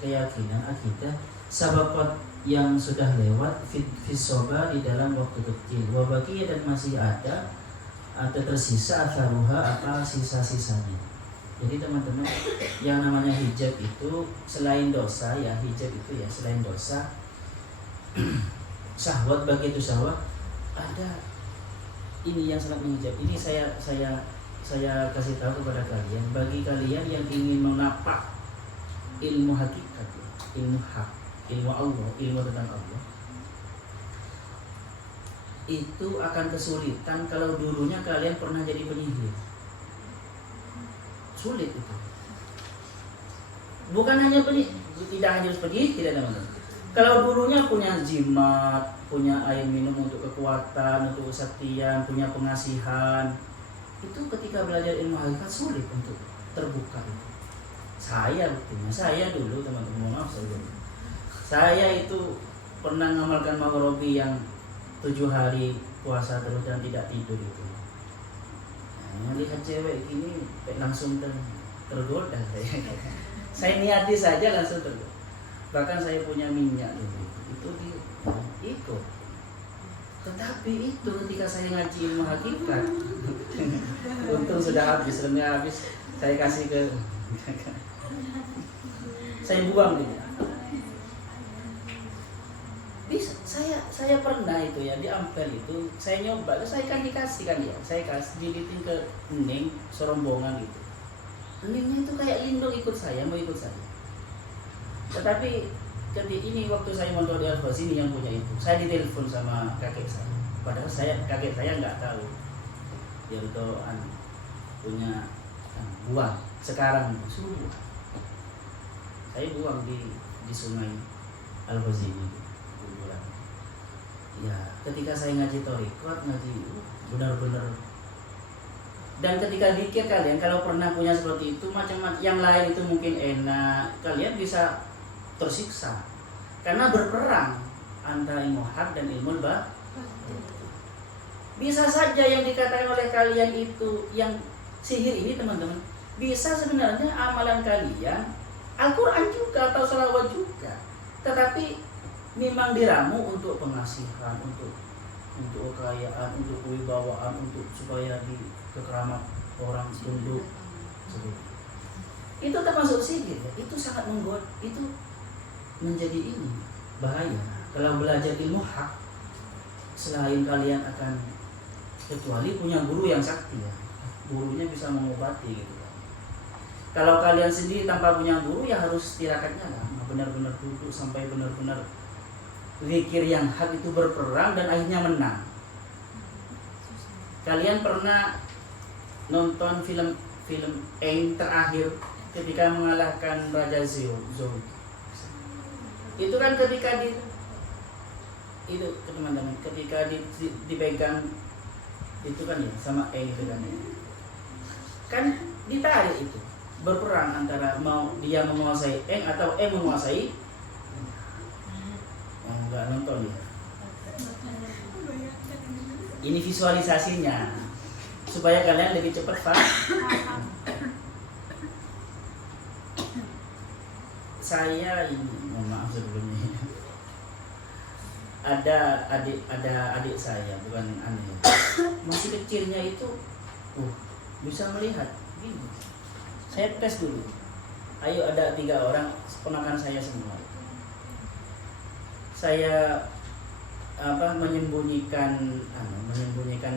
keyakinan akidah, sabaqat yang sudah lewat, fisoba di dalam waktu kecil, wa baqiyah, dan masih ada atau tersisa atharuha, apa sisa-sisanya. Jadi teman-teman, yang namanya hijab itu selain dosa ya, hijab itu ya selain dosa, syahwat, bagi itu syahwat, ada ini yang sangat menghijab. Ini saya kasih tahu kepada kalian, bagi kalian yang ingin menapak ilmu hakikat, ilmu hak, ilmu Allah, ilmu tentang Allah, itu akan kesulitan kalau dulunya kalian pernah jadi penyihir. Sulit itu. Bukan hanya penyihir, tidak hanya penyihir, tidak teman-teman. Kalau dulunya punya jimat, punya air minum untuk kekuatan, untuk kesaktian, punya pengasihan, itu ketika belajar ilmu hakikat sulit untuk terbuka itu. Saya buktinya, saya dulu teman-teman, maaf saya itu pernah ngamalkan maghribi yang 7 hari puasa terus dan tidak tidur itu. Melihat cewek ini langsung tergoda saya. Saya niati saja langsung tergoda. Bahkan saya punya minyak itu ikut. Tetapi itu ketika saya ngaji ilmu hakikat, untung sudah habis, remnya habis, saya kasih ke saya buang dia. Bisa, saya pernah itu ya di Ampel itu, saya nyoba, saya kan dikasih kan ya, saya kasih jilitin ke Ning serombongan gitu. Ningnya itu kayak lindung ikut saya, mau ikut saya. Tetapi ketika ini waktu saya mondok di Al-Faz ini yang punya itu, saya ditelepon sama kakek saya. Padahal kakek saya nggak tahu dia itu punya buang sekarang suruh saya buang di sungai Al-Faz ini. Ya, ketika saya ngaji thariqat, ngaji benar-benar. Dan ketika zikir kalian kalau pernah punya seperti itu, macam-macam yang lain itu mungkin enak, kalian bisa tersiksa karena berperang antara ilmu hak dan ilmu batin. Bisa saja yang dikatakan oleh kalian itu yang sihir ini teman-teman, bisa sebenarnya amalan kalian Al-Quran juga atau salawat juga, tetapi memang diramu untuk pengasihan, untuk kekayaan, untuk kewibawaan, untuk supaya di kekeramat orang tunduk. Itu termasuk sihir, itu sangat menggoda, itu menjadi ini bahaya. Kalau belajar ilmu hak, selain kalian akan, kecuali punya guru yang sakti ya, gurunya bisa mengobati gitu. Kalau kalian sendiri tanpa punya guru ya harus tirakatnya lah, benar-benar duduk sampai benar-benar zikir yang hak itu berperang dan akhirnya menang. Kalian pernah nonton film Aang terakhir ketika mengalahkan Raja Zhou? Itu kan ketika itu teman-teman, ketika dipegang itu kan ya sama Aang itu kan ditarik itu, berperang antara mau dia menguasai Aang atau Aang menguasai. Enggak nonton ya. Ini visualisasinya supaya kalian lebih cepat paham. Saya ini, mohon maaf sebelumnya. Ada adik saya, bukan aneh. Masih kecilnya itu bisa melihat gini. Saya tes dulu. Ayo, ada 3 orang ponakan saya semua. Saya menyembunyikan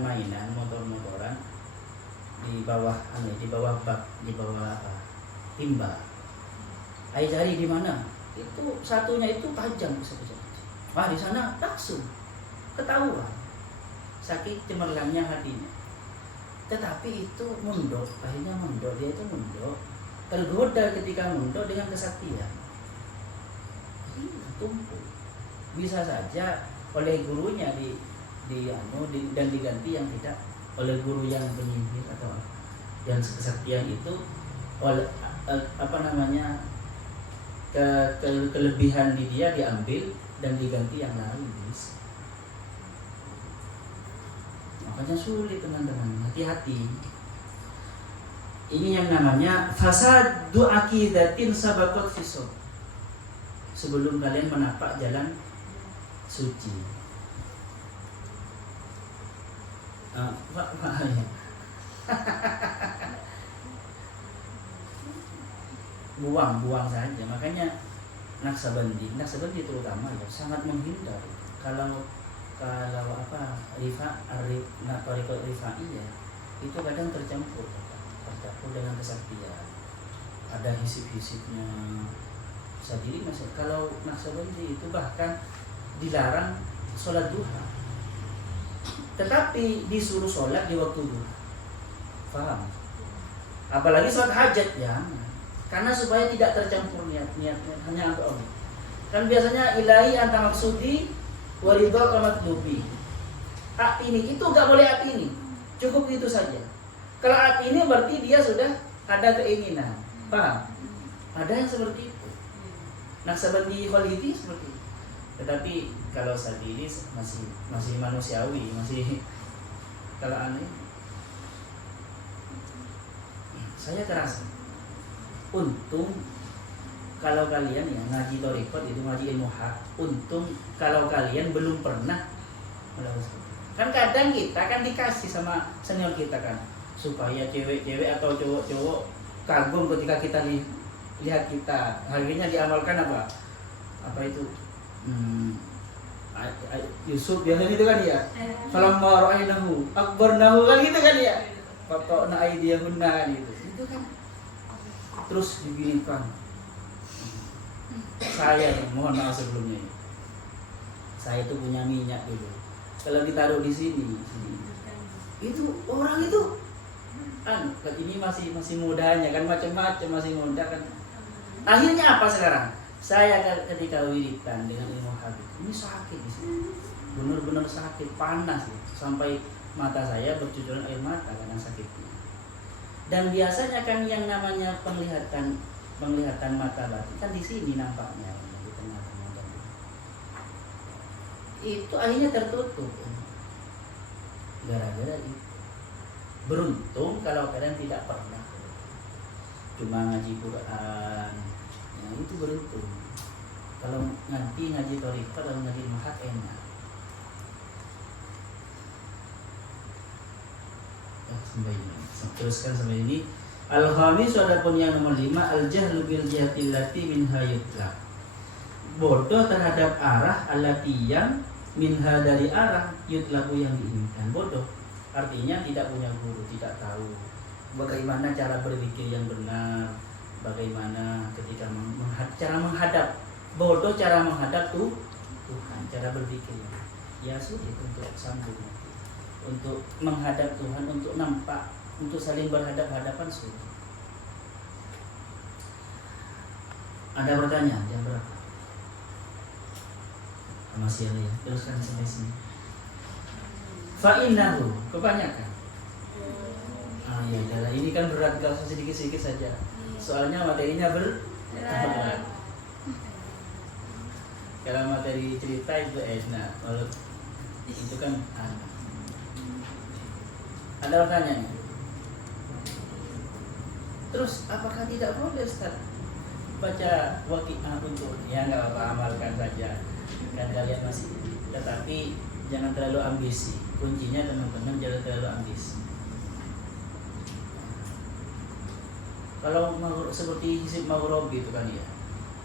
mainan motor-motoran di bawah bak, di bawah timba. Ayo cari di mana? Itu satunya itu tajam bisa. Wah, di sana langsung ketahuan. Sakit cemerlangnya hatinya. Tetapi itu mundok, akhirnya mundok, dia itu mundok. Tergoda ketika mundok dengan kesaktian. Tumpul. Bisa saja oleh gurunya dan diganti yang tidak oleh guru yang penyihir atau apa. Yang kesaktian itu oleh kelebihan di dia diambil dan diganti yang lain. Makanya sulit teman-teman, hati-hati. Ini yang namanya fasadu aqidatin sabaqat fisab. Sebelum kalian menapak jalan suci. Buang saja. Makanya Naqsabandi terutama ya sangat menghindar kalau Thariqat Rifaiyah itu kadang tercampur dengan kesaktian, ada hisib-hisibnya. Sadiri masih, kalau Naqsabandi itu bahkan dilarang sholat duha, tetapi disuruh sholat di waktu duha. Paham? Apalagi sholat hajat ya, karena supaya tidak tercampur niat hanya untuk Allah. Kan biasanya ilahi anta maksudi waridho kamatlubi. Atini itu nggak boleh atini, cukup itu saja. Kalau atini berarti dia sudah ada keinginan. Paham? Ada yang seperti itu. Naqsabandi Khalidi seperti itu. Tetapi kalau Sadili masih manusiawi, masih kalau aneh. Saya terasa untung kalau kalian ya ngaji thariqat itu ngaji ilmu hak, untung kalau kalian belum pernah melakukan. Kan kadang kita kan dikasih sama senior kita kan supaya cewek-cewek atau cowok-cowok kagum ketika kita lihat kita. Akhirnya diamalkan apa itu Yusuf biasanya itu kan ya. Falamma ra'aynahu akbarnahu kan gitu kan ya. Faqana aydiyahunna kan itu. Itu kan terus diginikan. Saya mohon maaf sebelumnya. Saya itu punya minyak dulu. Kalau ditaruh di sini itu orang itu ini masih mudanya kan, macam-macam masih muda kan. Akhirnya apa sekarang? Saya ketika wiridan dengan ilmu hadis ini sakit di sini, benar-benar sakit, panas ya. Sampai mata saya bercucuran air mata karena sakitnya. Dan biasanya kan yang namanya penglihatan mata batin kan di sini nampaknya, di tengah-tengah. Itu akhirnya tertutup gara-gara itu. Beruntung kalau kalian tidak pernah cuma ngaji Quran, ya itu beruntung. Kalau nanti ngaji thariqat atau ngaji mahak enak. Teruskan sampai ini. Al-khamis adapun yang nomor 5, al-jahlu bil jihati allati minha yutlaq. Bodoh terhadap arah allati yang minha dari arah yutlaqu yang diinginkan. Bodoh artinya tidak punya guru, tidak tahu bagaimana cara berpikir yang benar, bagaimana ketika cara menghadap. Bodoh cara menghadap Tuhan, cara berpikir. Ya sulit untuk sambung, untuk menghadap Tuhan, untuk nampak, untuk saling berhadap-hadapan sulit. Ada pertanyaan jam berapa? Masih ada ya, teruskan sampai sini. Fa'innahu, kebanyakan. Ya adalah ini kan berat, kalau sedikit-sedikit saja. Soalnya materinya berat. Kalau materi cerita itu enak, kalau itu kan ada pertanyaan. Terus apakah tidak boleh Ustaz baca waqi'ah untuk ya nggak apa-apa, amalkan saja kan kalian masih, tetapi jangan terlalu ambisi. Kuncinya teman-teman jangan terlalu ambisi. Kalau seperti hisib maghrobi itu kan ya,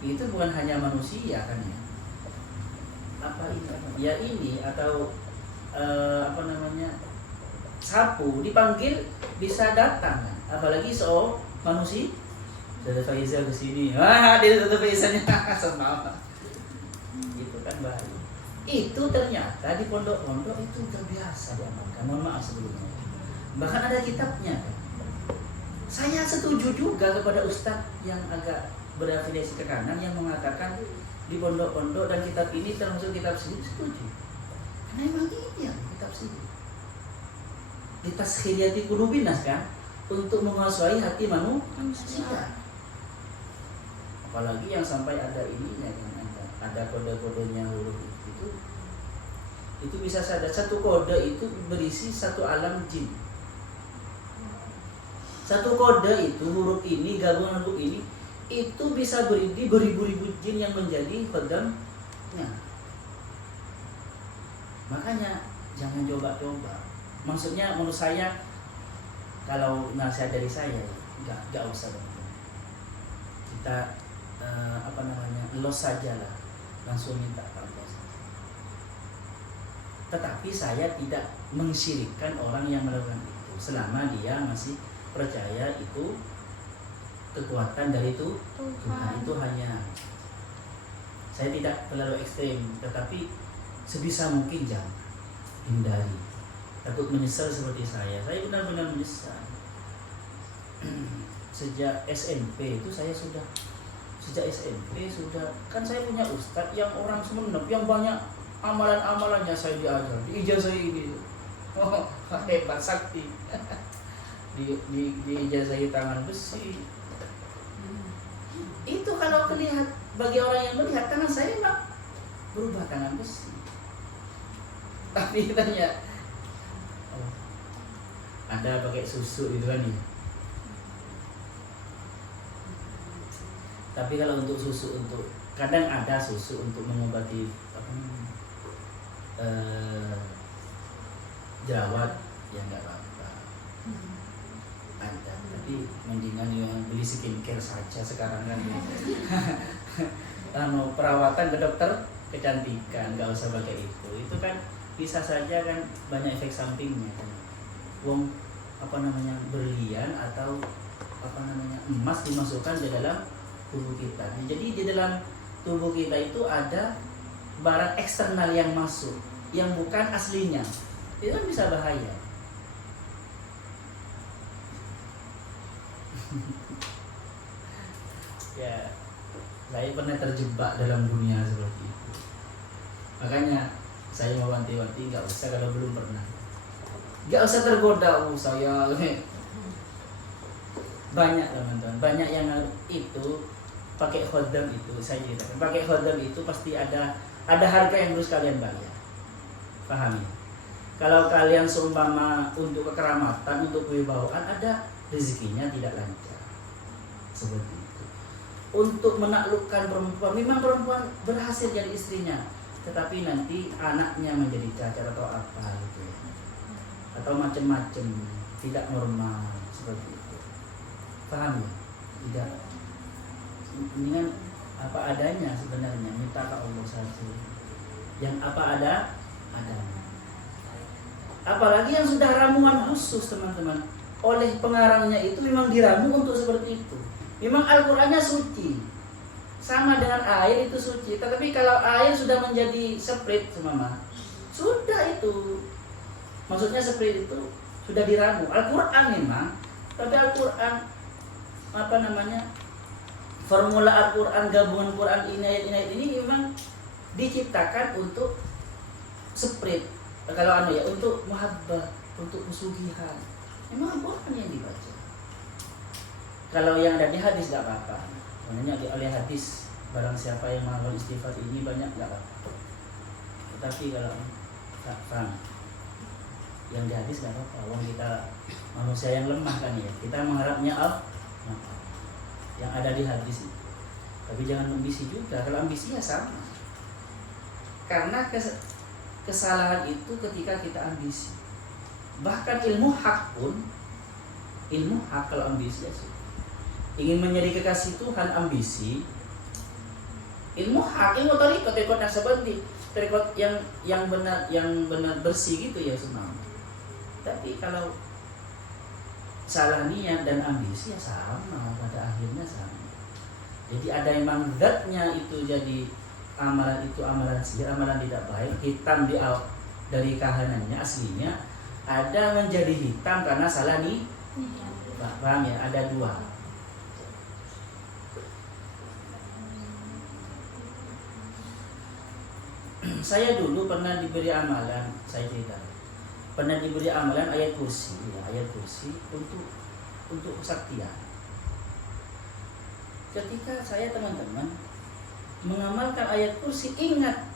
itu bukan hanya manusia kan ya. Apa ini? Ya ini atau apa namanya, sapu dipanggil bisa datang kan? Apalagi manusia. Dada Faizal kesini, dia Dada Faizalnya sama. Itu kan bahaya. Itu ternyata di pondok-pondok itu terbiasa diamalkan. Mohon maaf sebelumnya. Bahkan ada kitabnya kan. Saya setuju juga kepada ustadz yang agak berafiliasi ke kanan yang mengatakan di pondok-pondok dan kitab ini termasuk kitab sihir, setuju. Karena memang ini ya kitab sihir. Di taskhiriyati qulubinas kan, untuk menguasai hati manusia. Apalagi yang sampai ada ininya kan, ada kode-kodenya huruf itu bisa saja satu kode itu berisi satu alam jin. Satu kode itu huruf ini, gabungan huruf ini itu bisa berisi beribu-ribu jin yang menjadi khodamnya. Makanya jangan coba-coba. Maksudnya menurut saya, kalau nasihat dari saya nggak usah kita los saja lah, langsung minta Allah. Tetapi saya tidak mensyirikkan orang yang melakukan itu selama dia masih percaya itu kekuatan dari Tuhan. Itu hanya, saya tidak terlalu ekstrem, tetapi sebisa mungkin jangan hindari. Takut menyesal seperti saya benar-benar menyesal. Sejak SMP itu saya sudah kan saya punya ustadz yang orang Sumenep yang banyak amalan-amalannya saya diajar di ijazah ini. Oh, hebat sakti. di ijazahi tangan besi. Itu kalau kelihatan bagi orang yang melihat tangan saya memang berubah tangan besi. Tapi tanya, ada pakai susu itu kan ya. Tapi kalau untuk susu, untuk kadang ada susu untuk mengobati jerawat, ya nggak apa-apa. Ada, tapi mendingan yang beli skincare saja sekarang kan. Perawatan ke dokter kecantikan, nggak usah pakai itu. Itu kan bisa saja kan banyak efek sampingnya kan. Berlian atau emas dimasukkan di dalam tubuh kita. Jadi di dalam tubuh kita itu ada barang eksternal yang masuk, yang bukan aslinya. Itu kan bisa bahaya. Ya, saya pernah terjebak dalam dunia seperti itu. Makanya saya mau wanti-wanti, nggak usah kalau belum pernah. Nggak usah tergoda, saya banyak teman-teman, banyak yang itu pakai khodam itu, saya ceritakan. Pakai khodam itu pasti ada harga yang harus kalian bayar. Pahami? Kalau kalian seumpama untuk kekeramatan, untuk kewibawaan, ada rezekinya tidak lancar. Seperti itu. Untuk menaklukkan perempuan, memang perempuan berhasil jadi istrinya, tetapi nanti anaknya menjadi cacat atau apa gitu ya. Atau macam-macam, tidak normal seperti itu. Paham ya? Tidak. Ini kan apa adanya sebenarnya, minta ke Allah saja. Yang apa adanya. Apalagi yang sudah ramuan khusus teman-teman, oleh pengarangnya itu memang diramu untuk seperti itu. Memang Al-Qur'annya suci, sama dengan air itu suci. Tetapi kalau air sudah menjadi sprit semama, sudah itu, maksudnya sprit itu sudah diramu. Al-Qur'an memang, tapi Al-Qur'an formula Al-Quran, gabungan Quran ini memang diciptakan untuk sprit. Kalau untuk muhabbah, untuk kesugihan. Memang Al-Quran yang dibaca. Kalau yang ada di hadis tidak apa-apa. Maknanya oleh hadis, barang siapa yang melakukan istighfar ini banyak tidak apa-apa. Tetapi kalau yang di hadis tidak apa-apa. Wong kita manusia yang lemah kan ya. Kita mengharapnya yang ada di hadis itu. Tapi jangan ambisi juga. Kalau ambisi ya sama. Karena kesalahan itu ketika kita ambisi. Bahkan ilmu hak pun, ilmu hak kalau ambisi ya sih. ingin menjadi kekasih Tuhan, ambisi, ilmu hak, ilmu tarekat nasabandi, tarekat yang benar bersih gitu ya semua. Tapi kalau salah niat dan ambisi ya sama, pada akhirnya sama. Jadi ada memang zatnya itu jadi amalan itu amalan sihir, amalan tidak baik, hitam dari kahanannya aslinya, ada menjadi hitam karena salah nih. Paham ya? Ada dua. Saya dulu pernah diberi amalan, saya cerita. Pernah diberi amalan ayat kursi, ya, ayat kursi untuk kesaktian. Ketika saya teman-teman mengamalkan ayat kursi, ingat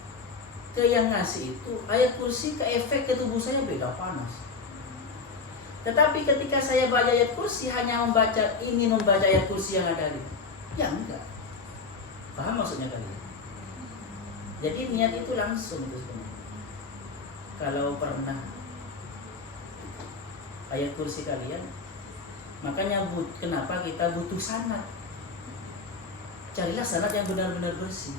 ke yang ngasih itu ayat kursi ke efek ke tubuh saya beda panas. Tetapi ketika saya baca ayat kursi hanya ingin membaca ayat kursi yang ada di, ya enggak. Paham maksudnya kalian? Jadi niat itu langsung itu sebenarnya. Kalau pernah ayat kursi kalian, makanya kenapa kita butuh sanad. Carilah sanad yang benar-benar bersih.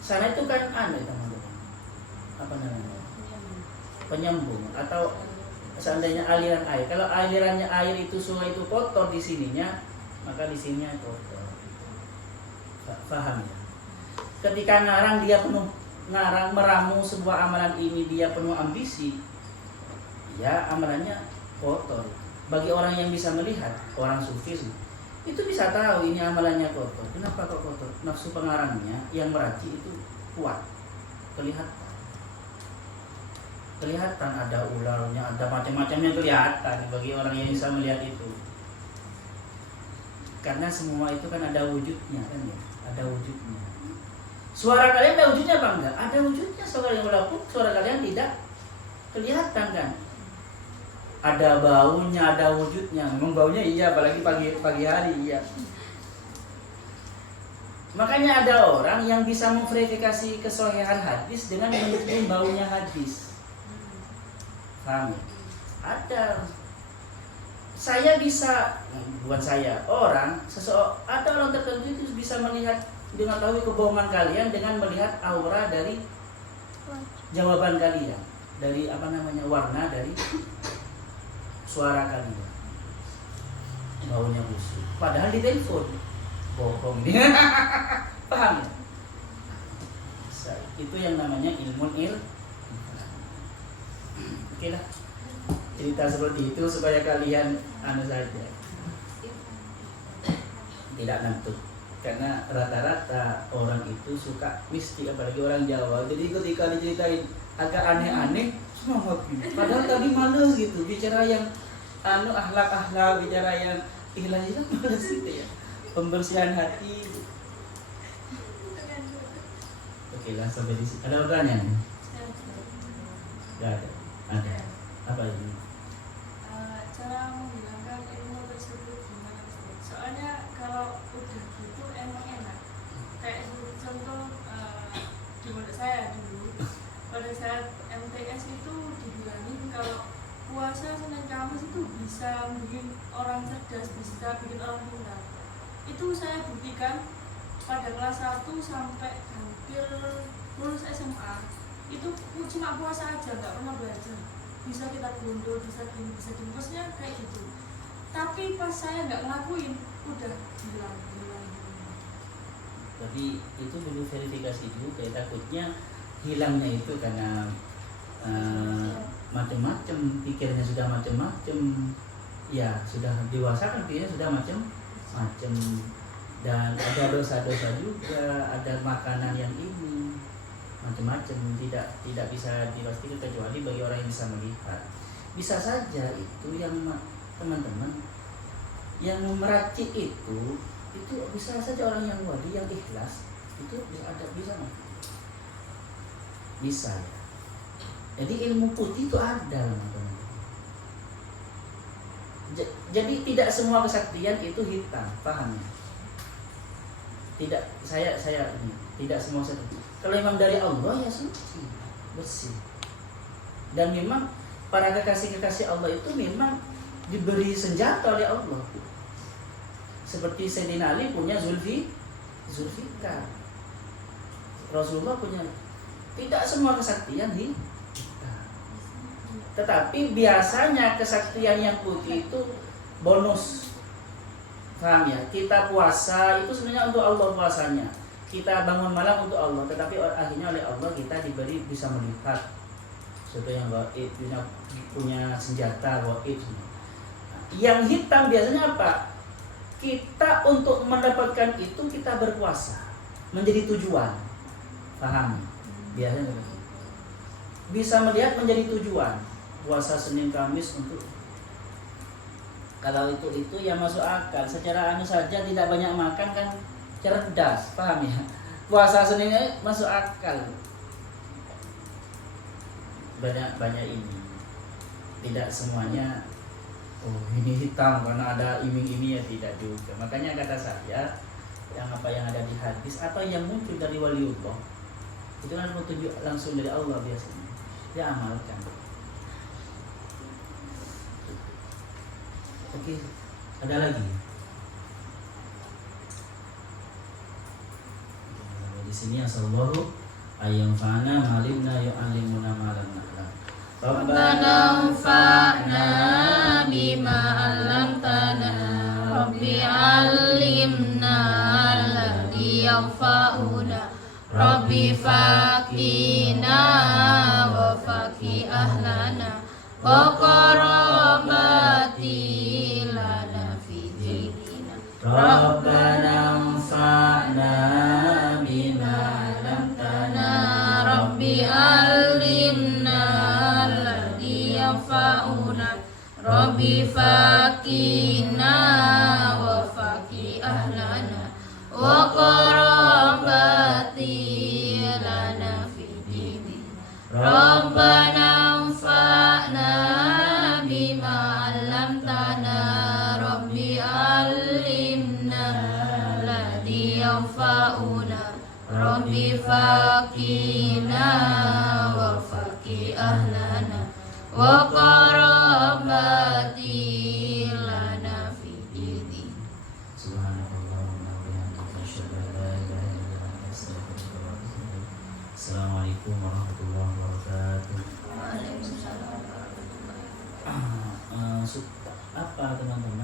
Sanad itu kan teman-teman. Apa namanya? Penyambung atau seandainya aliran air. Kalau alirannya air itu sungai itu kotor di sininya, maka di sininya kotor. Paham ya? Ketika ngarang dia penuh meramu sebuah amalan ini dia penuh ambisi, ya amalannya kotor. Bagi orang yang bisa melihat, orang sufi itu bisa tahu ini amalannya kotor. Kenapa kok kotor? Nafsu pengarangnya yang meracik itu kuat, kelihatan ada ularnya, ada macam-macamnya kelihatan bagi orang yang bisa melihat itu. Karena semua itu kan ada wujudnya kan ya, ada wujudnya. Suara kalian ada wujudnya apa enggak? Ada wujudnya, suara yang walaupun suara kalian tidak kelihatan kan. Ada baunya, ada wujudnya. Memang baunya iya, apalagi pagi hari iya. Makanya ada orang yang bisa memverifikasi kesohihan hadis dengan mencium baunya hadis. Paham ya? Ada. Saya bisa, bukan saya, ada orang tertentu itu bisa melihat dengan tahu kebohongan kalian dengan melihat aura dari jawaban kalian, dari warna dari suara kalian, baunya busuk. Padahal di telepon bohong nih. Paham ya? Itu yang namanya ilmu Oke lah, cerita seperti itu supaya kalian saja tidak ngantuk. Karena rata-rata orang itu suka mistik, apalagi orang Jawa. Jadi ketika diceritain agak aneh-aneh, semua ngopi. Padahal tadi males gitu, bicara yang akhlak, bicara yang ikhlas males gitu ya. Pembersihan hati. Oke lah, sampai di sini. Ada pertanyaan? Gak ada. Ada. Apa ini? Cara menghilangkan ilmu tersebut gimana? Soalnya kalau udah gitu emang enak. Kayak contoh di pondok saya dulu pada saat MTS itu dibilangin kalau puasa Senin Kamis itu bisa bikin orang cerdas, bisa bikin orang pintar. Itu saya buktikan pada kelas 1 sampai hampir lulus SMA. Itu cuma puasa aja, nggak pernah belajar. Bisa kita gondol, bisa gini, maksudnya kayak gitu. Tapi pas saya nggak ngelakuin, udah hilang. Tapi itu perlu verifikasi juga, takutnya hilangnya itu karena macam-macam, pikirnya sudah macam-macam, ya sudah dewasa kan pikirnya sudah macam-macam, dan ada dosa-dosa juga, ada makanan yang ini macam-macam, tidak bisa dipastikan kecuali bagi orang yang bisa melihat. Bisa saja itu yang teman-teman yang meracik itu bisa saja orang yang wali yang ikhlas itu bisa ya. Jadi ilmu putih itu ada teman-teman. Jadi tidak semua kesaktian itu hitam, paham ya? Tidak, saya ini tidak semua seperti. Kalau memang dari Allah ya suci, bersih. Dan memang para kekasih-kekasih Allah itu memang diberi senjata oleh Allah. Seperti Sayyidina Ali punya Zulfikar. Rasulullah punya. Tidak semua kesaktian kita. Tetapi biasanya kesaktian yang putih itu bonus. Paham ya? Kita puasa itu sebenarnya untuk Allah puasanya. Kita bangun malam untuk Allah, tetapi akhirnya oleh Allah kita diberi bisa melihat sesuatu yang gaib, punya senjata gaib. Yang hitam biasanya apa? Kita untuk mendapatkan itu kita berpuasa, menjadi tujuan. Paham? Biasanya begitu. Bisa melihat menjadi tujuan. Puasa Senin Kamis untuk, kalau itu ya masuk akal. Secara anu saja tidak banyak makan kan cerdas, paham ya? Puasa Seninnya masuk akal. Banyak ini. Tidak semuanya ini hitam karena ada iming-iming, ya tidak juga. Makanya kata saya, yang ada di hadis atau yang muncul dari waliullah itu kan petunjuk langsung dari Allah biasanya. Dia amalkan. Oke, ada lagi. Di sini asallahu ayyamfa'na malimna yu'allimuna ma lam na'lam. Rabbana anfa'na bima 'allamtana Rabbi 'allimna alladhi yanfa'una Rabbi faqina wa faqi ahlana wa qarabati lana fi dinina Rabbana anfa'na bima 'allamtana Rabbi 'allimna alladhi yanfa'una Rabbi faqina wa faqi ahlana wa qarabati lana fi dinina Rabbana anfa'na bima 'allamtana Rabbi 'allimna alladhi yanfa'una Rabbi faqina wa faqi ahlana wa qarabati lana fi dinina. Subhanallahumma wa bihamdihi asyhadu an la ilaha illa anta astaghfiruka wa atubu ilaik. Assalamualaikum warahmatullahi wabarakatuh. Waalaikumsalam. Apa teman-teman?